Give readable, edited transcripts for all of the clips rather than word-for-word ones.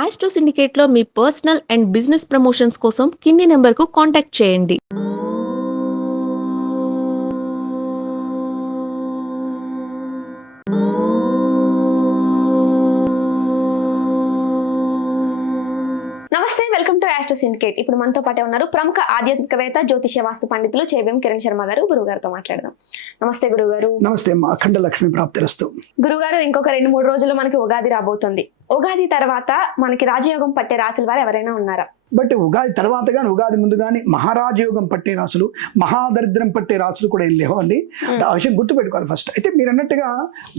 Astro సిండికేట్లో మీ personal and business promotions కోసం కింది నెంబర్కు కాంటాక్ట్ చేయండి. నమస్తే, వెల్కమ్ టు ఆస్ట్రో సిండికేట్. ఇప్పుడు మనతో పాటే ఉన్నారు ప్రముఖ ఆధ్యాత్మికవేత్త జ్యోతిష్య వాస్తు పండితులు చేబెం కిరణ్ శర్మ గారు. గురుగారితో మాట్లాడదాం. నమస్తే గురుగారు. నమస్తే అమ్మా. అఖండ లక్ష్మి ప్రాప్తిరస్తు. గురుగారు, ఇంకొక 2-3 రోజుల్లో మనకి ఉగాది రాబోతుంది. ఉగాది తర్వాత మనకి రాజయోగం పట్టే రాశుల వారు ఎవరైనా ఉన్నారా? బట్ ఉగాది తర్వాత కానీ ఉగాది ముందు కానీ మహారాజయోగం పట్టే రాసులు, మహాదరిద్రం పట్టే రాసులు కూడా ఏం లేవండి. ఆ విషయం గుర్తుపెట్టుకోవాలి ఫస్ట్. అయితే మీరు అన్నట్టుగా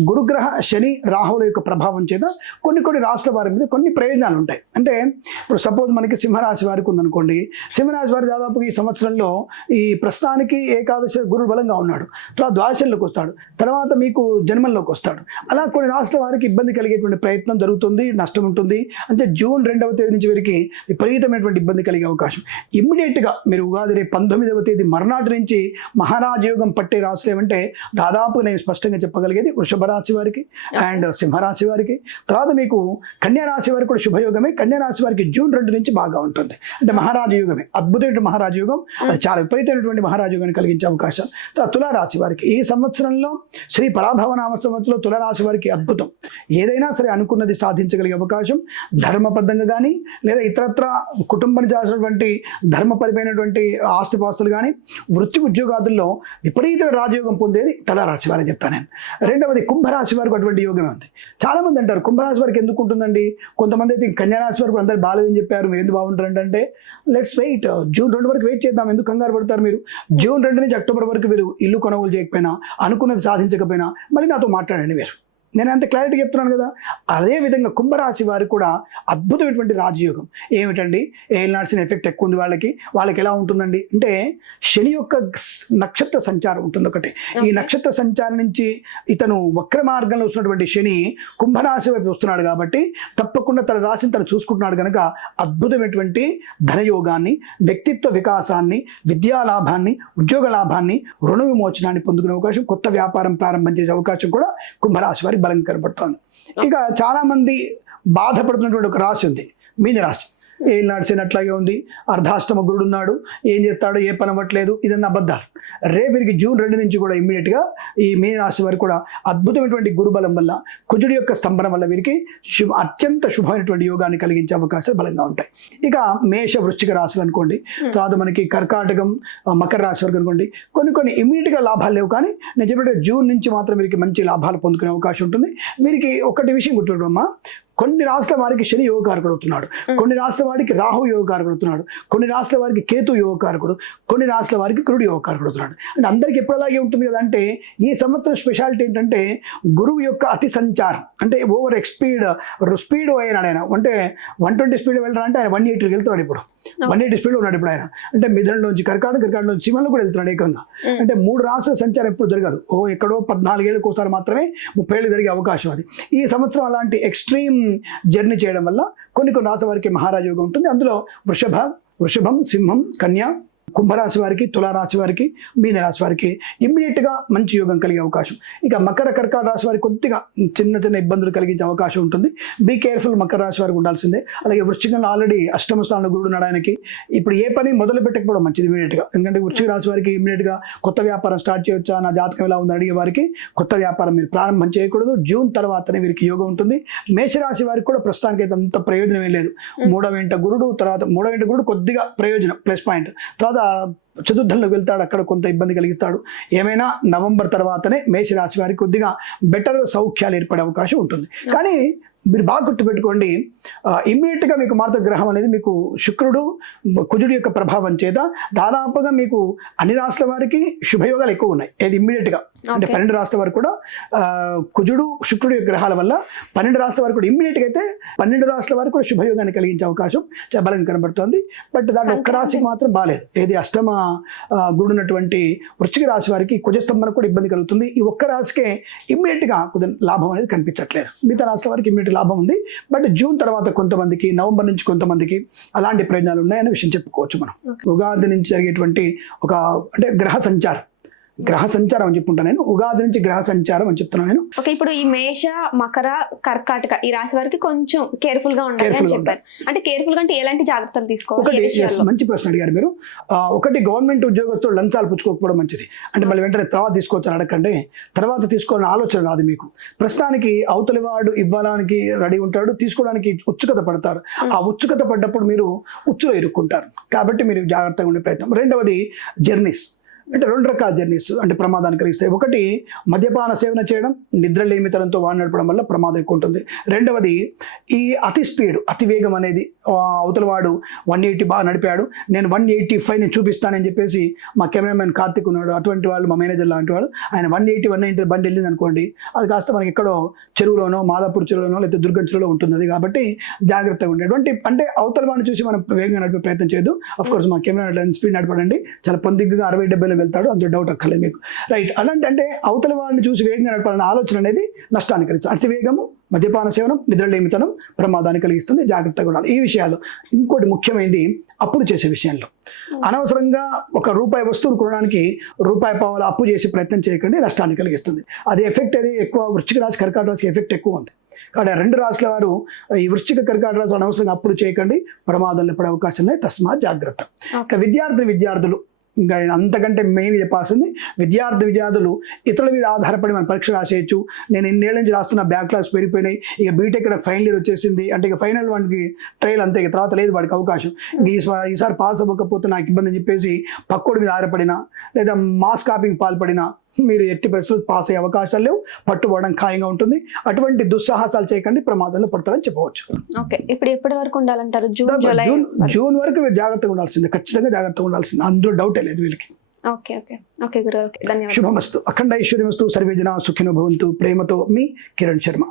గురుగ్రహ శని రాహుల యొక్క ప్రభావం చేత కొన్ని రాశుల వారి మీద కొన్ని ప్రయోజనాలు ఉంటాయి. అంటే ఇప్పుడు సపోజ్ మనకి సింహరాశి వారికి ఉందనుకోండి. సింహరాశి వారి దాదాపు ఈ సంవత్సరంలో ఈ ప్రస్తుతానికి ఏకాదశి గురు బలంగా ఉన్నాడు, తర్వాత ద్వాదశంలోకి వస్తాడు, తర్వాత మీకు జన్మంలోకి వస్తాడు. అలా కొన్ని రాశుల వారికి ఇబ్బంది కలిగేటువంటి ప్రయత్నం జరుగుతుంది, నష్టం ఉంటుంది. అంటే జూన్ 2వ తేదీ నుంచి వీరికి విపరీతమైన ఇబ్బంది కలిగే అవకాశం. ఇమ్మీడియట్గా మీరు ఉగాది రేపు 19వ తేదీ మర్నాటి నుంచి మహారాజయోగం పట్టే రాశులు ఏమంటే దాదాపు నేను స్పష్టంగా చెప్పగలిగేది వృషభ రాశి వారికి అండ్ సింహరాశి వారికి, తర్వాత మీకు కన్యా రాశి వారికి కూడా శుభయోగమే. కన్యా రాశి వారికి జూన్ 2 నుంచి బాగా ఉంటుంది. అంటే మహారాజయోగమే, అద్భుతమైన మహారాజయోగం, అది చాలా విపరీతమైనటువంటి మహారాజయోగాన్ని కలిగించే అవకాశం. తర్వాత తులారాశి వారికి ఈ సంవత్సరంలో శ్రీ పరాభవనామ సంవత్సరంలో తులారాశి వారికి అద్భుతం. ఏదైనా సరే అనుకున్నది సాధించగలిగే అవకాశం, ధర్మబద్ధంగా కానీ లేదా ఇతరత్ర కుటుంబాన్ని చేసినటువంటి ధర్మపరమైనటువంటి ఆస్తిపాస్తులు కానీ వృత్తి ఉద్యోగాదుల్లో విపరీత రాజయోగం పొందేది తులారాశి వారని చెప్తాను నేను. రెండవది కుంభరాశి వారికి అటువంటి యోగమే ఉంది. చాలామంది అంటారు కుంభరాశి వారికి ఎందుకు ఉంటుందండి, కొంతమంది అయితే కన్యారాశి వారికి అందరు బాగాలేదని చెప్పారు, మీరు ఎందుకు బాగుంటారు అంటే లెట్స్ వెయిట్, జూన్ 2 వరకు వెయిట్ చేద్దాం. ఎందుకు కంగారు పడతారు మీరు? జూన్ 2 నుంచి అక్టోబర్ వరకు మీరు ఇల్లు కొనుగోలు చేయకపోయినా, అనుకున్నది సాధించకపోయినా మళ్ళీ నాతో మాట్లాడండి మీరు. నేను అంత క్లారిటీ చెప్తున్నాను కదా. అదేవిధంగా కుంభరాశి వారికి కూడా అద్భుతమైనటువంటి రాజయోగం ఏమిటండి, ఏలినాడ్సిన ఎఫెక్ట్ ఎక్కువ ఉంది వాళ్ళకి ఎలా ఉంటుందండి అంటే శని యొక్క నక్షత్ర సంచారం ఉంటుంది ఒకటి. ఈ నక్షత్ర సంచారం నుంచి ఇతను వక్ర మార్గంలో వస్తున్నటువంటి శని కుంభరాశి వైపు వస్తున్నాడు కాబట్టి తప్పకుండా తన రాశిని తను చూసుకుంటున్నాడు కనుక అద్భుతమైనటువంటి ధనయోగాన్ని, వ్యక్తిత్వ వికాసాన్ని, విద్యా లాభాన్ని, ఉద్యోగ లాభాన్ని, రుణ విమోచనాన్ని పొందుకునే అవకాశం, కొత్త వ్యాపారం ప్రారంభం చేసే అవకాశం కూడా కుంభరాశి వారికి బలంగా కనబడుతోంది. ఇక చాలామంది బాధపడుతున్నటువంటి ఒక రాశి ఉంది, మీన రాశి. ఏం నడిచినట్లాగే ఉంది, అర్ధాష్టమ గురుడు ఉన్నాడు, ఏం చేస్తాడో ఏ పని అవ్వట్లేదు, ఇదన్న అబద్ధాలు. రేపు వీరికి జూన్ 2 నుంచి కూడా ఇమ్మీడియట్గా ఈ మీన రాశి వారికి కూడా అద్భుతమైనటువంటి గురుబలం వల్ల, కుజుడి యొక్క స్తంభన వల్ల వీరికి అత్యంత శుభమైనటువంటి యోగాన్ని కలిగించే అవకాశాలు బలంగా ఉంటాయి. ఇక మేష వృశ్చిక రాశులు అనుకోండి, తర్వాత మనకి కర్కాటకం మకర రాశి వరకు అనుకోండి, కొన్ని ఇమ్మీడియట్గా లాభాలు లేవు. కానీ నేను చెప్పినట్టు జూన్ నుంచి మాత్రం వీరికి మంచి లాభాలు పొందుకునే అవకాశం ఉంటుంది. వీరికి ఒకటి విషయం గుర్తుండమ్మా, కొన్ని రాష్ట్రాల వారికి శని యోగకారకుడు అవుతున్నాడు, కొన్ని రాష్ట్రాల వారికి రాహు యోగకారకుడు అవుతున్నాడు, కొన్ని రాష్ట్రాల వారికి కేతు యోగకారకుడు, కొన్ని రాష్ట్రాల వారికి కురుడు యోగకారకుడు అవుతున్నాడు. అంటే అందరికీ ఎప్పుడలాగే ఉంటుంది కదా. అంటే ఈ సంవత్సరం స్పెషాలిటీ ఏంటంటే గురువు యొక్క అతి సంచారం, అంటే ఓవర్ స్పీడ్ అయినాడు ఆయన. అంటే 120 స్పీడ్ వెళ్తాడంటే ఆయన 180 వెళ్తున్నాడు ఇప్పుడు, 180 స్పీడ్లో ఉన్నాడు ఇప్పుడు ఆయన. అంటే మిథునంలోంచి కర్కాటకంలోంచి సింహంలో కూడా వెళ్తున్నాడు ఏకంగా. అంటే 3 రాష్ట్రాల సంచారం ఎప్పుడు జరగదు, ఎక్కడో 14 ఏళ్ళకి ఒకసారి మాత్రమే 30 ఏళ్ళు జరిగే అవకాశం అది. ఈ సంవత్సరం అలాంటి ఎక్స్ట్రీమ్ జర్నీ చేయడం వల్ల కొన్ని రాశి వారికి మహారాజయోగం ఉంటుంది. అందులో వృషభం, సింహం, కన్య, కుంభరాశి వారికి, తులారాశి వారికి, మీన రాశి వారికి ఇమ్మీడియట్గా మంచి యోగం కలిగే అవకాశం. ఇక మకర కర్కాటక రాశి వారికి కొద్దిగా చిన్న ఇబ్బందులు కలిగించే అవకాశం ఉంటుంది. బీ కేర్ఫుల్, మకర రాశి వారికి ఉండాల్సిందే. అలాగే వృశ్చికంలో ఆల్రెడీ అష్టమ స్థానంలో గురుడు నడడానికి ఇప్పుడు ఏ పని మొదలు పెట్టకపోవడం మంచిది ఇమీడియట్గా. ఎందుకంటే వృశ్చిక రాశి వారికి ఇమీడియట్గా కొత్త వ్యాపారం స్టార్ట్ చేయొచ్చా, నా జాతకం ఎలా ఉంది అడిగే వారికి కొత్త వ్యాపారం మీరు ప్రారంభం చేయకూడదు. జూన్ తర్వాతనే వీరికి యోగం ఉంటుంది. మేషరాశి వారికి కూడా ప్రస్తుతానికి అయితే అంత ప్రయోజనం ఏం లేదు. 3వ ఇంట గురుడు, తర్వాత 3వ ఇంట గురుడు కొద్దిగా ప్రయోజనం ప్లస్ పాయింట్, తర్వాత చతుర్థంలోకి వెళ్తాడు, అక్కడ కొంత ఇబ్బంది కలిగిస్తాడు. ఏమైనా నవంబర్ తర్వాతనే మేషరాశి వారికి కొద్దిగా బెటర్ సౌఖ్యాలు ఏర్పడే అవకాశం ఉంటుంది. కానీ మీరు బాగా గుర్తుపెట్టుకోండి, ఇమ్మీడియట్గా మీకు మారుత గ్రహం అనేది మీకు శుక్రుడు కుజుడి యొక్క ప్రభావం చేత దాదాపుగా మీకు అన్ని రాష్ట్రాల వారికి శుభయోగాలు ఎక్కువ ఉన్నాయి. ఏది ఇమ్మీడియట్గా అంటే 12 రాష్ట్రాల వరకు కూడా కుజుడు శుక్రుడు యొక్క గ్రహాల వల్ల 12 రాష్ట్రాల వరకు కూడా ఇమ్మీడియట్గా అయితే 12 రాష్ట్రాల వరకు కూడా శుభయోగాన్ని కలిగించే అవకాశం చాలా బలంగా కనబడుతుంది. బట్ దాంట్లో ఒక్క రాశికి మాత్రం బాగాలేదు. ఏది అష్టమ గురుడున్నటువంటి వృశ్చిక రాశి వారికి కుజస్తంభన కూడా ఇబ్బంది కలుగుతుంది. ఈ ఒక్క రాశికే ఇమ్మీడియట్గా కొద్దిగా లాభం అనేది కనిపించట్లేదు. మిగతా రాష్ట్రాల వారికి ఇమ్మీడియట్ లాభం ఉంది. బట్ జూన్ తర్వాత కొంతమందికి, నవంబర్ నుంచి కొంతమందికి అలాంటి ప్రయోజనాలు ఉన్నాయనే విషయం చెప్పుకోవచ్చు మనం. ఉగాది నుంచి జరిగేటువంటి అంటే గ్రహ సంచారం గ్రహ సంచారం అని చెప్పుకుంటాను నేను. ఉగాది నుంచి గ్రహ సంచారం అని చెప్తున్నాను నేను. ఓకే, ఇప్పుడు ఈ మేష, మకర, కర్కాటక ఈ రాశి వారికి కొంచెం కేర్ఫుల్ గా ఉండాలి Careful అని గా చెప్పారు. అంటే కేర్ఫుల్ గా అంటే ఎలాంటి జాగ్రత్తలు తీసుకోవాలి? ఒకటి ఏ yes, విషయాల్లో? మంచి ప్రశ్న అడిగారు మీరు. ఒకటి, గవర్నమెంట్ ఉద్యోగస్తులు లంచాలు పుచ్చుకోకపోవడం మంచిది. అంటే మళ్ళీ వెంటనే తర్వాత తీసుకోవచ్చని అడగండి. తర్వాత తీసుకోవాలని ఆలోచన రాదు మీకు. ప్రస్తుతానికి అవతలి వాడు ఇవ్వడానికి రెడీ ఉంటాడు, తీసుకోవడానికి ఉత్సుకత పడతారు. ఆ ఉత్సుకత పడ్డప్పుడు మీరు ఉచ్చులో ఇరుక్కుంటారు. కాబట్టి మీరు జాగ్రత్తగా ఉండే ప్రయత్నం. రెండవది జర్నీస్. అంటే రెండు రకాల జర్నీస్ అంటే ప్రమాదాన్ని కలిగిస్తాయి. ఒకటి, మద్యపాన సేవన చేయడం, నిద్రలేమితనంతో వాహనం నడపడం వల్ల ప్రమాదం ఎక్కువ ఉంటుంది. రెండవది, ఈ అతి స్పీడ్, అతి వేగం అనేది. అవతల వాడు 180 బాగా నడిపాడు, నేను 185 నేను చూపిస్తానని చెప్పేసి మా కెమెరామెన్ కార్తిక్ ఉన్నాడు, అటువంటి వాళ్ళు, మా మేనేజర్ లాంటి వాళ్ళు, ఆయన 180 బండి వెళ్ళింది అనుకోండి, అది కాస్త మనకి ఎక్కడో చెరువులోనో, మాదాపూర్ చెరువులోనో లేకపోతే దుర్గం చెరువులో ఉంటుంది. అది కాబట్టి జాగ్రత్తగా ఉండేటువంటి, అంటే అవతల వాడిని చూసి మనం వేగంగా నడిపే ప్రయత్నం చేయదు. అఫ్ కోర్స్ మా కెమెరా స్పీడ్ నడపడండి, చాలా పొందిగ్గా 60-70 వెళ్తాడు, అందులో డౌట్ అక్కర్లేదు మీకు. రైట్. అలాంటి అంటే అవతల వాడిని చూసి వేగంగా నడపాలనే ఆలోచన అనేది నష్టాన్ని కలిగిస్తుంది. అతి వేగము, మద్యపాన సేవనం, నిద్రలేమితనం ప్రమాదాన్ని కలిగిస్తుంది. జాగ్రత్తగా ఉండాలి ఈ విషయాలు. ఇంకోటి ముఖ్యమైనది, అప్పులు చేసే విషయంలో అనవసరంగా ₹1 వస్తువును కొనడానికి ₹1 అప్పు చేసే ప్రయత్నం చేయకండి, నష్టాన్ని కలిగిస్తుంది. అది ఎఫెక్ట్ అది ఎక్కువ వృశ్చిక రాశి, కర్కాటక రాశికి ఎఫెక్ట్ ఎక్కువ ఉంది. కాబట్టి 2 రాశుల వారు ఈ వృశ్చిక, కర్కాటక రాశి అనవసరంగా అప్పులు చేయకండి, ప్రమాదాలు పడే అవకాశం లేదు. తస్మాత్ జాగ్రత్త. ఇక విద్యార్థులు ఇంకా అంతకంటే మెయిన్ చెప్పాల్సింది, విద్యార్థులు ఇతరుల మీద ఆధారపడి మనం పరీక్ష రాసేయచ్చు. నేను ఇన్నేళ్ళ నుంచి రాస్తున్న బ్యాక్ క్లాస్ పెరిగిపోయినాయి, ఇక బీటెక్ ఫైనల్ ఇయర్ వచ్చేసింది అంటే ఇక ఫైనల్ వాడికి ట్రయల్ అంతే, ఇక తర్వాత లేదు వాడికి అవకాశం. ఈసారి పాస్ అవ్వకపోతే నాకు ఇబ్బంది అని చెప్పేసి పక్కోడి మీద ఆధారపడినా లేదా మాస్ కాపీకి పాల్పడినా మీరు ఎట్టి పరిస్థితులు పాస్ అయ్యే అవకాశాలు లేవు, పట్టుబడడం ఖాయంగా ఉంటుంది. అటువంటి దుస్సాహసాలు చేయకండి, ప్రమాదంలో పడతారని చెప్పవచ్చు. ఓకే, ఇప్పుడు ఎప్పటి వరకు ఉండాలంటారు? జూన్ వరకు మీరు జాగ్రత్తగా ఉండాల్సిందే, ఖచ్చితంగా జాగ్రత్తగా ఉండాల్సిందే, అందులో డౌటే లేదు వీళ్ళకి. ఓకే ఓకే ఓకే గురుగారు, ధన్యవాదాలు. శుభమస్తు, అఖండ ఐశ్వర్యమస్తు, సర్వే జనా సుఖినో భవంతు. ప్రేమతో మీ కిరణ్ శర్మ.